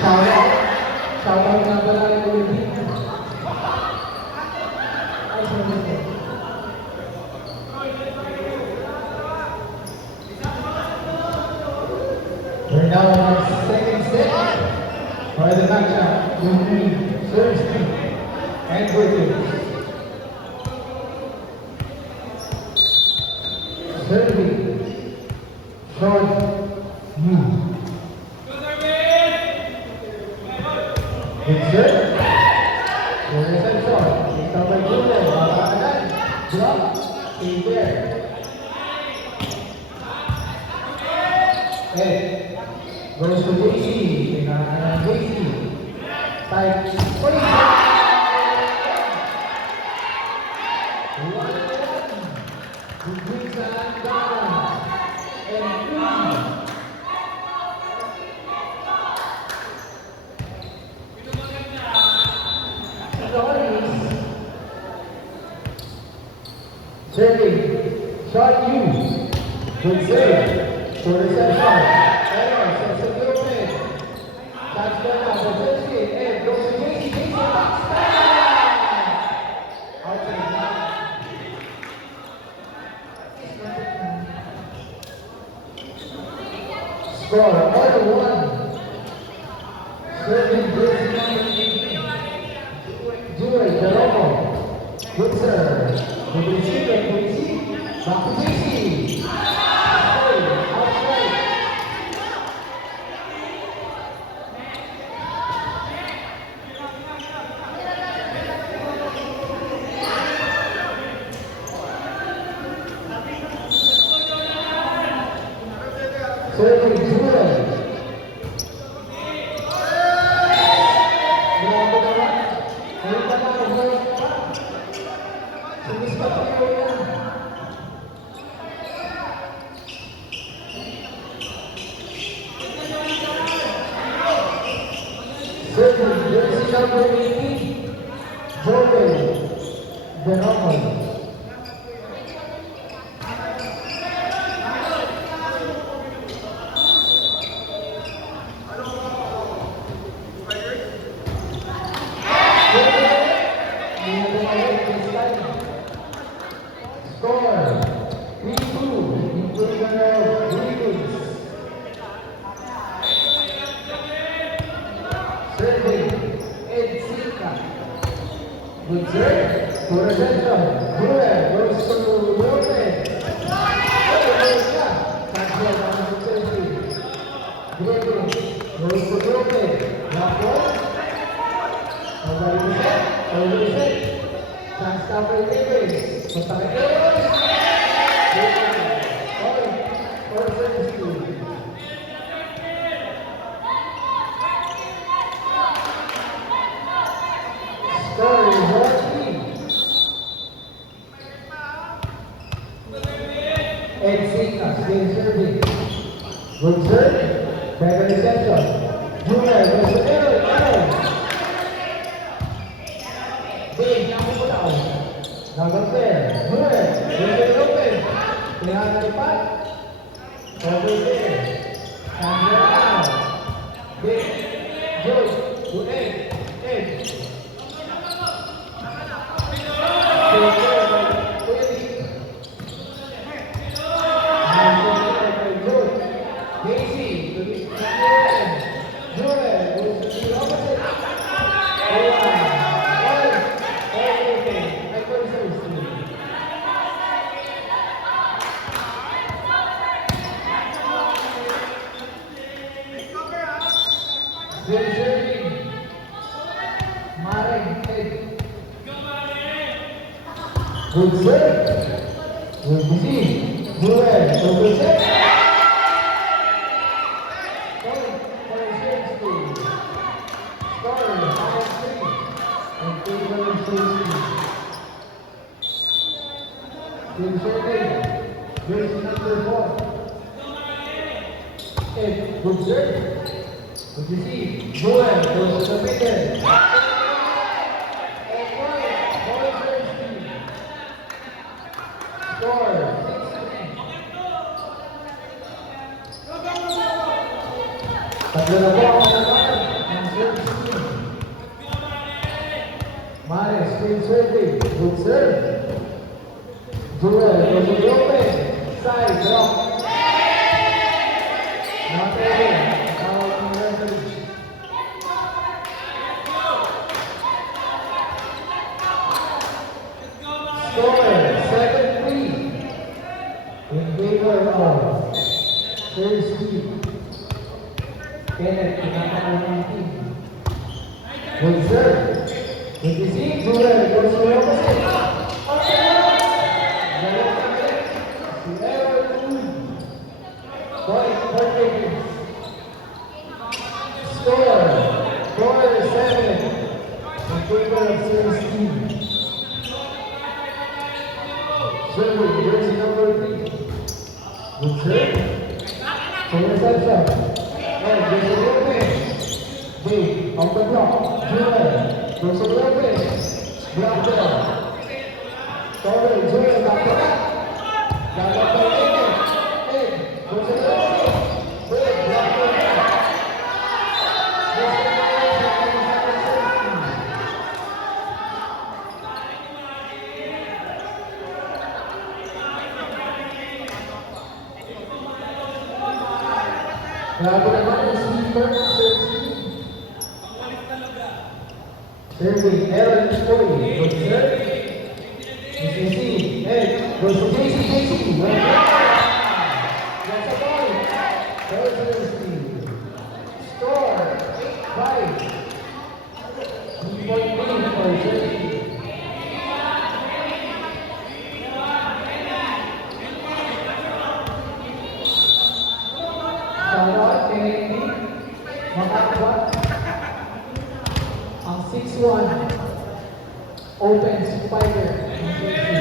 Shoutout. Shoutout nga pala kay Kuya Vic. Ay, sorry po. We're now on our second set for the matchup between Service Team and British. Serving, short, you. Good serve. Service and short. Ikaw by Julian. Babakagan. Drop. Stay there. Ed. Goes to JC. Pinakanan JC. Type. Point. 1-1. Between Salangana and Queen. Serving, shot you. Good save. For reception. Error, sets it open. Touchdown now for Chelsea. And goes to Casey. Casey, touchdown! Outside now. Score, 1-1. Serving, jersey number 18. Joel Jeromo. Good serve. Good receiver, good receive. Back to Casey. Outside. Serving Joel. Grabe naman. Ngayon pa na, ngayon pa. Sumispat pa kayo yan. Serving jersey number 18. Joel Jeromo. Score 3-2 in favor of British. Serving Ed Sika. Good serve for reception. Joel goes to Wilson. Touchdown on the Chelsea. Diego goes to Wilson. Block one. Over the set. Chance now for Davis. Punta kay Davis. Point for Service Team. Score is 1-3. Ed Sika still serving. Good serve. Better reception. Junior goes to Aaron. Big, nakukulaw. Number 10. Junior. Junior open. Kailangan na lipat. Over there. Sandra now. Big. George. To Ed. Ed. Good serve. Good receive. Joel. Good serve. Point for Service Team. Score 5-3 in favor of Service Team. Still serving. Jersey number 4. Ed. Good serve. Good receive. Joel goes to the middle. Score 6-3. Tatlo na po ang mananayan ng service team. Mares, screen serving. Good serve. Jewel, goes to the open. Side, drop. Not ready. Foul on the referee. Score, 7-3. In favor of first team. Kenneth, pinapakal ng team. Good serve. Good receive, Jewel, goes to the opposite. Point, perfect. Score, 4-7. In favor of service team. Serving, jersey number 3. Good serve. For reception. And goes to the open. Dave, off the block. Jewel, goes to the open. Block there. Sorry, Jewel, back to back. Back up by Ed. Ed, goes to the open. Ed, block there. Grabe naman yung sleeper ng service team. Serving, Aaron Story. Good serve. JC, Ed, goes to JC. That's a point. Third service team. Score, 8-5. 3-point lead for service team. Shoutout kay Makakwa. Ang 6'1 open spider ng JC.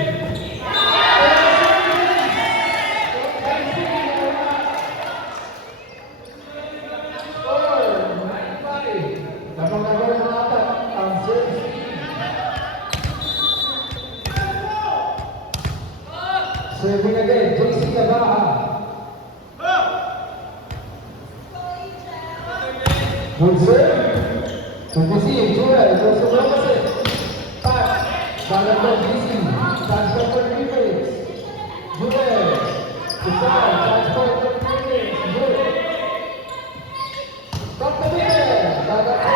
Score, 9-5. Napagkagawa ng apat ang service team. Serving again, JC Gabaha. Good serve. Good to see you, Jewel. Goes to the opposite. Pass. Balat to DC. Transfer for Rivers. Jewel. To side. Transfer for Rivers. Jewel. Stop the middle. Balat to.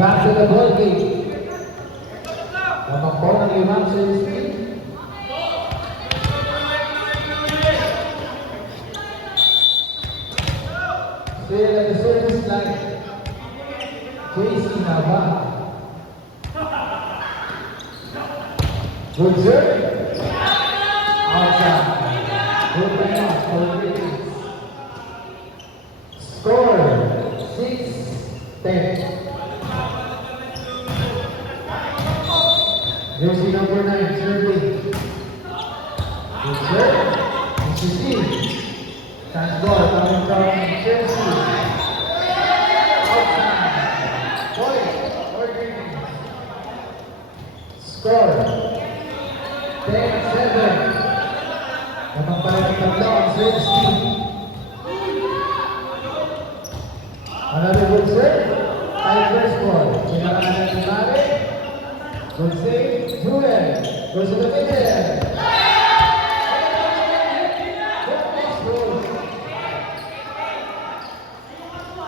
Back to the ball game. Namakbo ng limang service team. Still at the service line. JC Nava. Good serve. Outside. Good pass for Philippines. Score 6-10. Jersey number 9, serving. Good serve. Mississippi. Chance ball coming from Chelsea. Outside. Point for Philippines. Score 10-7. Napagpalit ng tatlo ang service team. Another good serve. High first ball. Pinakanan ni Mare. Good save, Jewel. Goes to the middle. Good pass, ball.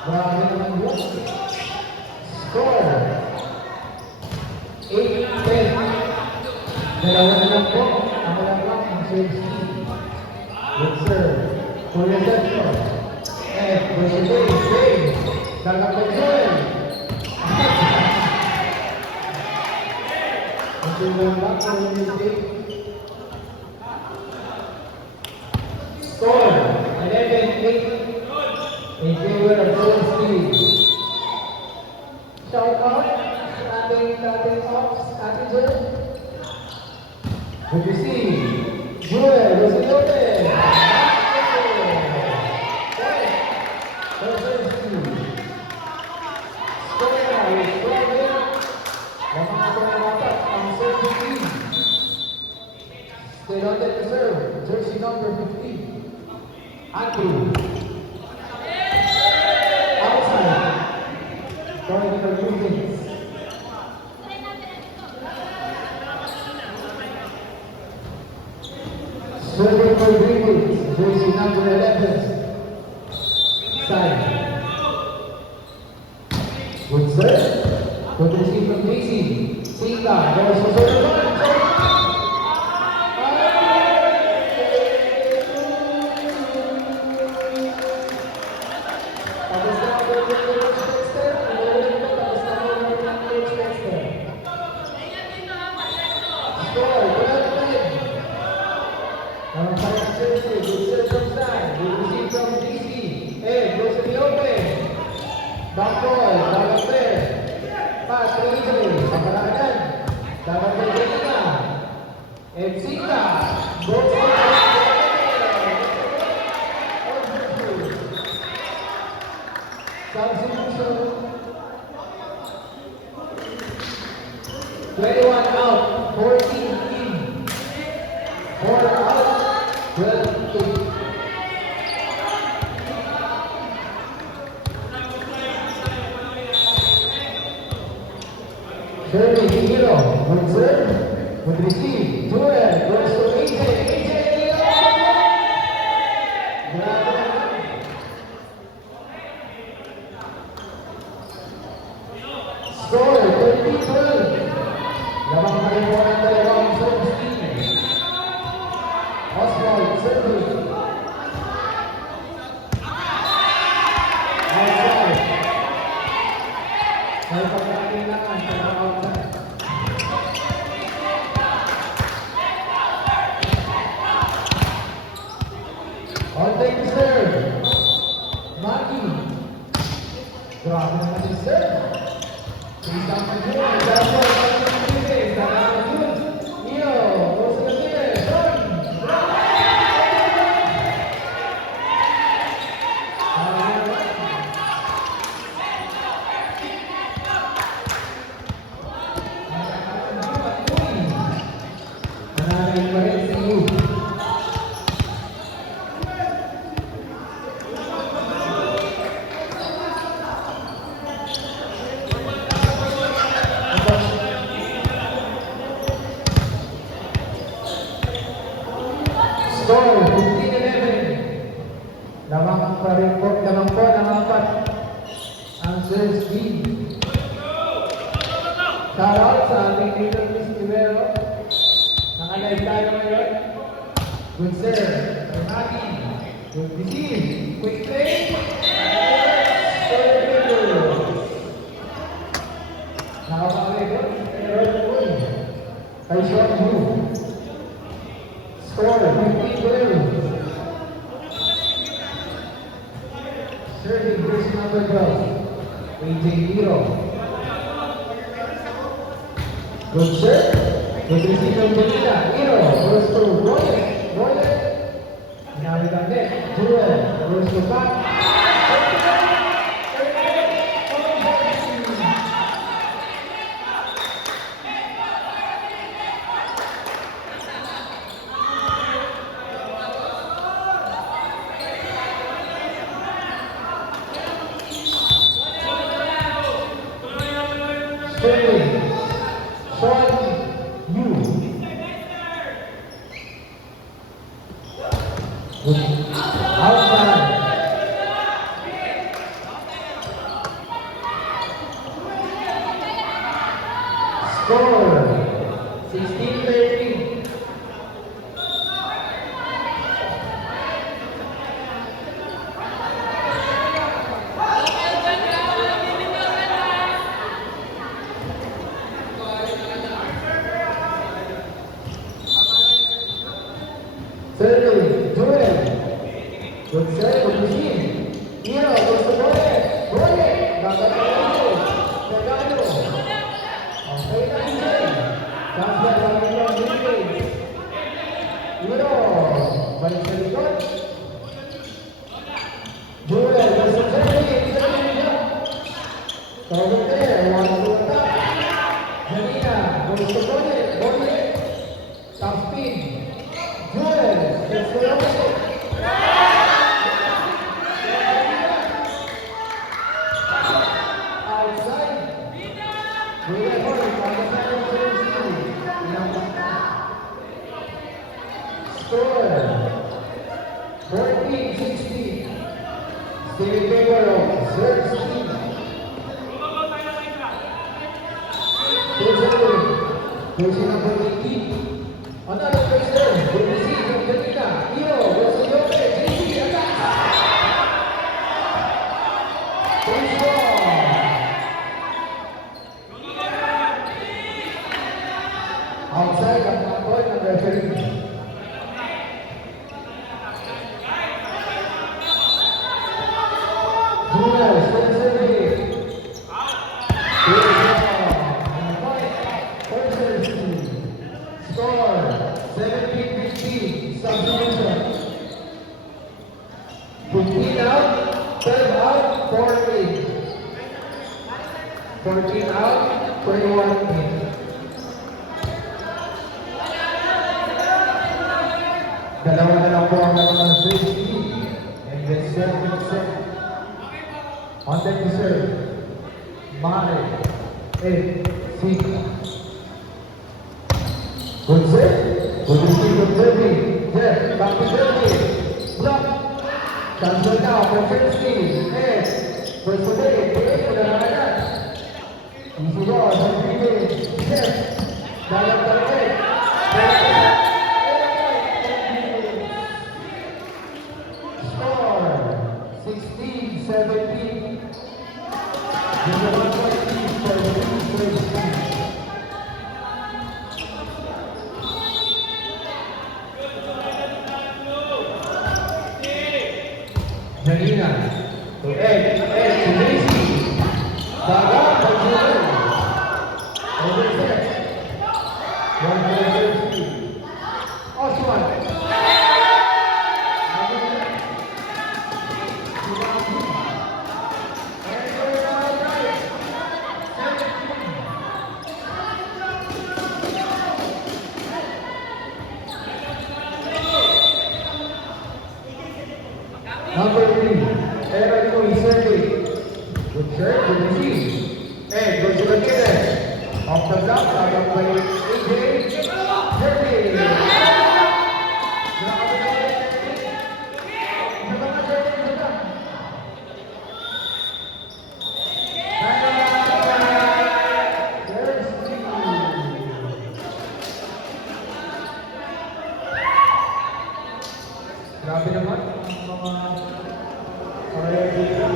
Grabe naman yun. Score 8-10. Dalawa na lang po ang malabak ng service team. Good serve. For reception. And for the game. Kakapag Joel. Until one back for the mistake. Score 11-8 in favor of service team. Shout out sa ating ops, Ate Joel. Good to see Joel Rosilote. Still on the reserve, jersey number 15. Andrew. Outside. Going for movements. Serving for movements, jersey number 11. Side. Good serve. Good receive from Casey. Sika goes for serve one. Substitution. 21 out, 14 in. 4 out, 12 in. Shirley Hero, good serve, good receive. Joel goes to AJ. AJ, score 30-12. Lamang pa rin po ang dalawang service team. Oswald service. Outside. May pagkakilangan sa mga outside. On take the serve. Maki. Grabe naman yung serve. Isang pag-join, dapat ang pag-join, dapat ang pag-join. Iyo, goes to the middle, turn. Nanay pa rin si Yu. Score 15-11. Lamang pa rin po, lamang po ng apat ang service team. Shout out sa ating leader, Miss Rivero. Naka-live tayo ngayon. Good serve. Maki. Good receive. Quick play. Nakapag-record. Ay short move. Score 15-12. Serving jersey number 12. AJ Hero. Good serve. Good receive from Bonita. Hero goes to Royal. Royal. Hinahalik ang net. Joel goes to back. Sterling, Sean Yu. Outside. Score 16-13. Serving, Joel. Good serve, good machine. Hero, goes to Boye. Boye, Gagano. Gagano. Okay, nice save. Transfer coming from mid-range. Hero, balik sa likod. Joel, goes to serving. Over there, one to attack. Janina, goes to Boye. Boye, top spin. Joel, let's go opposite. Outside. Joel, hold it. Score 14-16. Still in favor of Zerg's team. Jersey number 18. Another first serve. Good to see from Janina. Hero, goes to Yoke. JC, attack. First ball. Outside ang mga point ng referee. Joel, still serving. Score 17-15. Substitution. 15 out, 12 out, 4 in. 14 out, 21 in. Dalawa na lang po ang mga safety. And then set. On deck to serve. Mare. Sika. Good set. Good receive from Derby. Jeff, back to Derby. Block. Cancel now for Chelsea. First to day. Pwede na agad. Easy ball from Derby. Jeff. Dalag ka rin. Score 16-17. This is a 1-point for the first team. Janina to Ed to Macy. Baga for Joel. Over set. One for the first team. Osman. Number 3, Aaron Louis serving. Good serve, good receive. And goes to the kid. Off the block, agad by AJ. Serving. Grabe naman ang mga karera dito.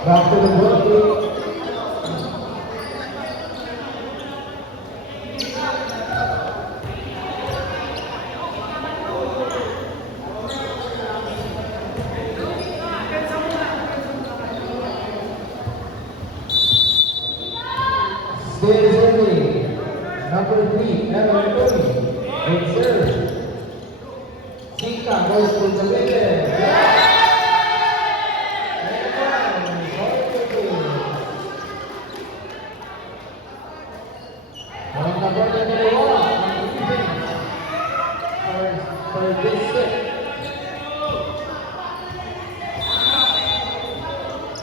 Back to the work. Still serving. Number 3, Aaron Louis. Good serve. Sika goes to the middle.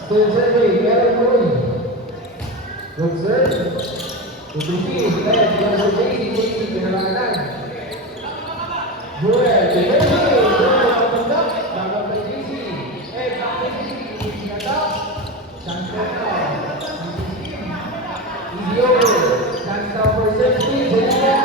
Still serving, Aaron Roy. Good serve. Good receive. Left, one for JC. JC, pinalangan. Joel, Joel papundak. Dapat kay JC. Back kay JC. Sinatap. Chance now. Easy over. Chance now for safety. Janina.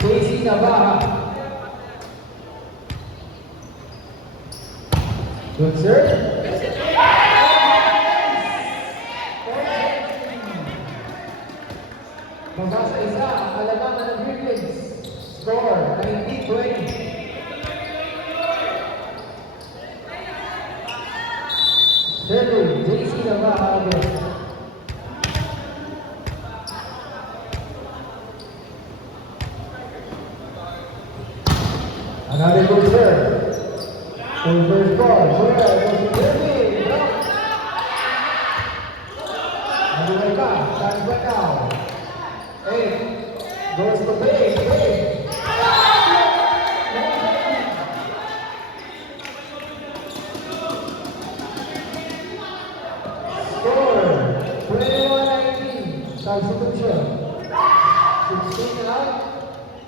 Casey Navarra. Good serve. Mabasa isa, alamangan ng Griffins. Score, 19-20. Serving, JC Navarra. Another good serve. First ball. Joel goes to Jeremy. Another pass. Chance right now. 8. Goes to Bay. Score. 21-19. Substitution. 16 out.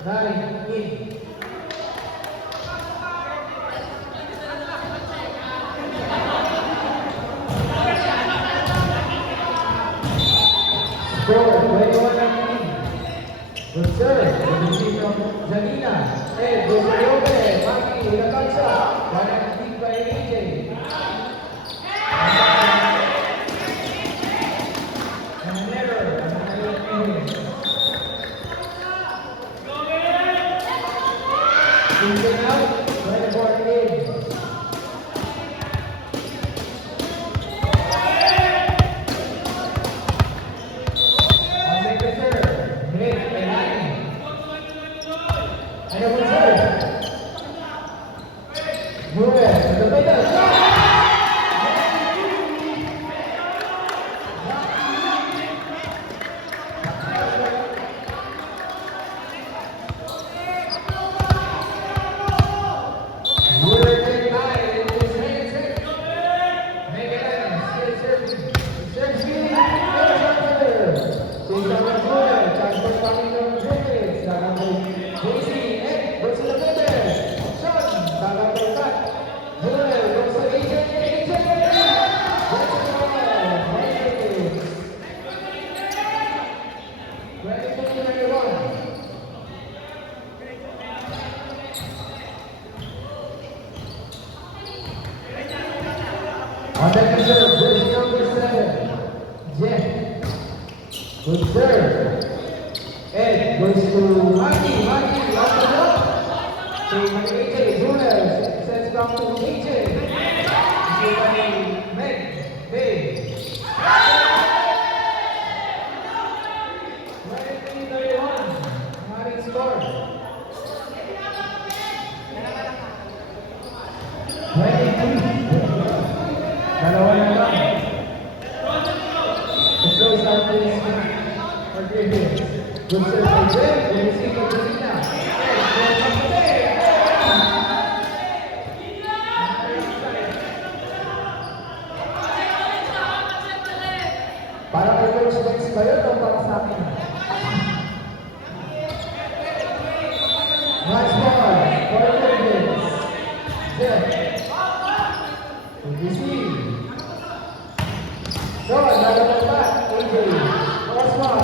9 in. Score, 21-19. Good serve. Good receive from Janina. Goes to Yobe. Maki, Ilakansa. One and kick by AJ. And an error. Keeping out. 24 games. On that reserve, jersey number 7, Jeff. Good serve. Ed goes to Maki, off the block. To AJ, Joel, sends down to AJ. Meg, Bay. 23-31, Maring score. 23. Dalawa na lang. The close out is for Griffith. Good serve by Jeff. Good receive by Janina. Para kay Coach Lex ba yun o para sa akin? Nice ball for Griffith. Jeff. Good receive. So, another back, AJ. Osman,